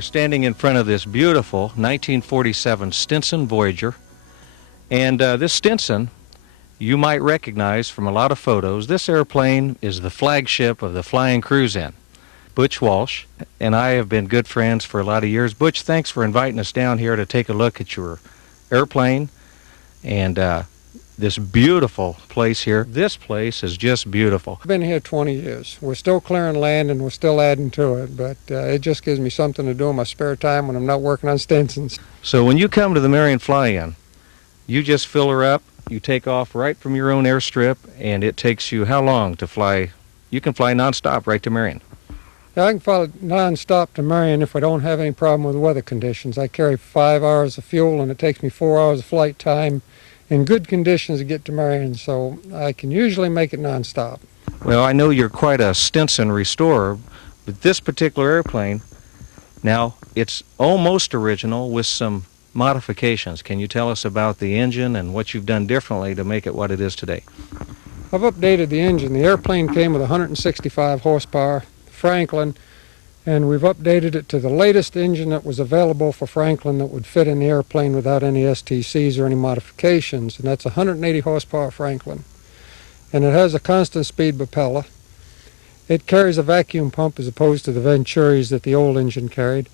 We're standing in front of this beautiful 1947 Stinson Voyager. And this Stinson, you might recognize from a lot of photos. This airplane is the flagship of the FlyInCruiseIn. Butch Walsh and I have been good friends for a lot of years. Butch, thanks for inviting us down here to take a look at your airplane and this beautiful place here. This place is just beautiful. I've been here 20 years. We're still clearing land and we're still adding to it, but it just gives me something to do in my spare time when I'm not working on Stinsons. So when you come to the Marion Fly-In, you just fill her up, you take off right from your own airstrip, and it takes you how long to fly? You can fly nonstop right to Marion. Yeah, I can fly non-stop to Marion if I don't have any problem with weather conditions. I carry 5 hours of fuel and it takes me 4 hours of flight time in good conditions to get to Marion, so I can usually make it nonstop. Well, I know you're quite a Stinson restorer, but this particular airplane, now it's almost original with some modifications. Can you tell us about the engine and what you've done differently to make it what it is today? I've updated the engine. The airplane came with 165 horsepower, Franklin, and we've updated it to the latest engine that was available for Franklin that would fit in the airplane without any STCs or any modifications, and that's 180 horsepower Franklin. And it has a constant speed propeller. It carries a vacuum pump as opposed to the Venturis that the old engine carried.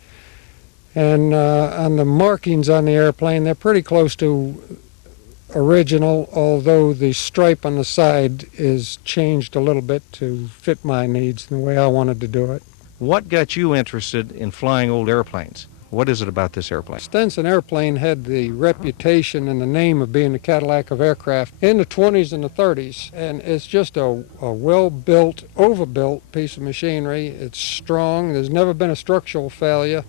And on the markings on the airplane, they're pretty close to original, although the stripe on the side is changed a little bit to fit my needs and the way I wanted to do it. What got you interested in flying old airplanes? What is it about this airplane? Stinson Airplane had the reputation and the name of being the Cadillac of aircraft in the 20s and the 30s, and it's just a well-built, overbuilt piece of machinery. It's strong. There's never been a structural failure.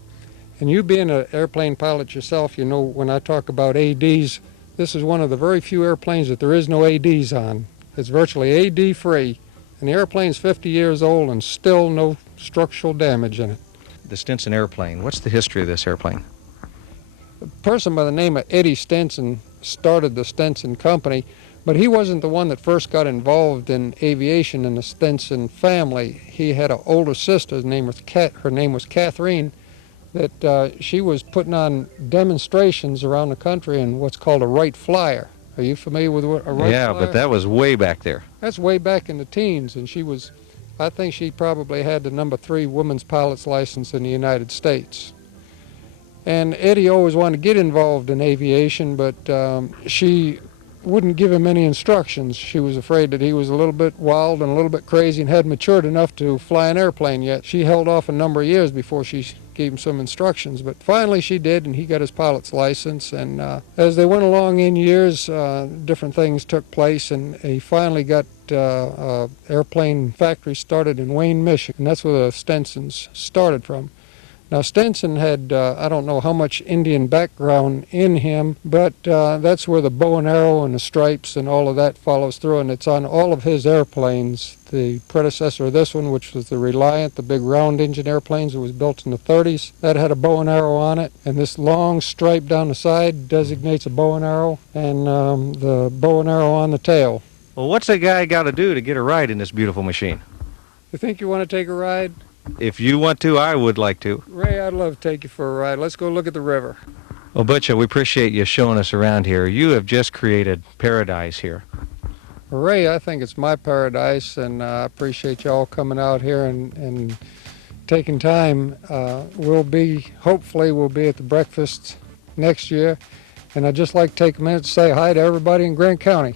And you being an airplane pilot yourself, you know when I talk about ADs, this is one of the very few airplanes that there is no ADs on. It's virtually AD-free, and the airplane's 50 years old and still no structural damage in it. The Stinson Airplane, what's the history of this airplane? A person by the name of Eddie Stinson started the Stinson company, but he wasn't the one that first got involved in aviation in the Stinson family. He had an older sister, her name was Catherine, that she was putting on demonstrations around the country in what's called a Wright Flyer. Are you familiar with what a Wright Flyer? Yeah, but that was way back there. That's way back in the teens, and she was, I think she probably had the number 3 women's pilot's license in the United States. And Eddie always wanted to get involved in aviation, but she wouldn't give him any instructions. She was afraid that he was a little bit wild and a little bit crazy and hadn't matured enough to fly an airplane yet. She held off a number of years before she gave him some instructions, but finally she did, and he got his pilot's license. And as they went along in years, different things took place, and he finally got airplane factory started in Wayne, Michigan, and that's where the Stinsons started from. Now Stinson had, I don't know how much Indian background in him, but that's where the bow and arrow and the stripes and all of that follows through, and it's on all of his airplanes. The predecessor of this one, which was the Reliant, the big round engine airplanes, it was built in the 30s, that had a bow and arrow on it, and this long stripe down the side designates a bow and arrow, and the bow and arrow on the tail. Well, what's a guy got to do to get a ride in this beautiful machine? You think you want to take a ride? If you want to, I would like to. Ray, I'd love to take you for a ride. Let's go look at the river. Well, Butch, we appreciate you showing us around here. You have just created paradise here. Ray, I think it's my paradise, and I appreciate you all coming out here and taking time. Hopefully we'll be at the breakfast next year, and I'd just like to take a minute to say hi to everybody in Grant County.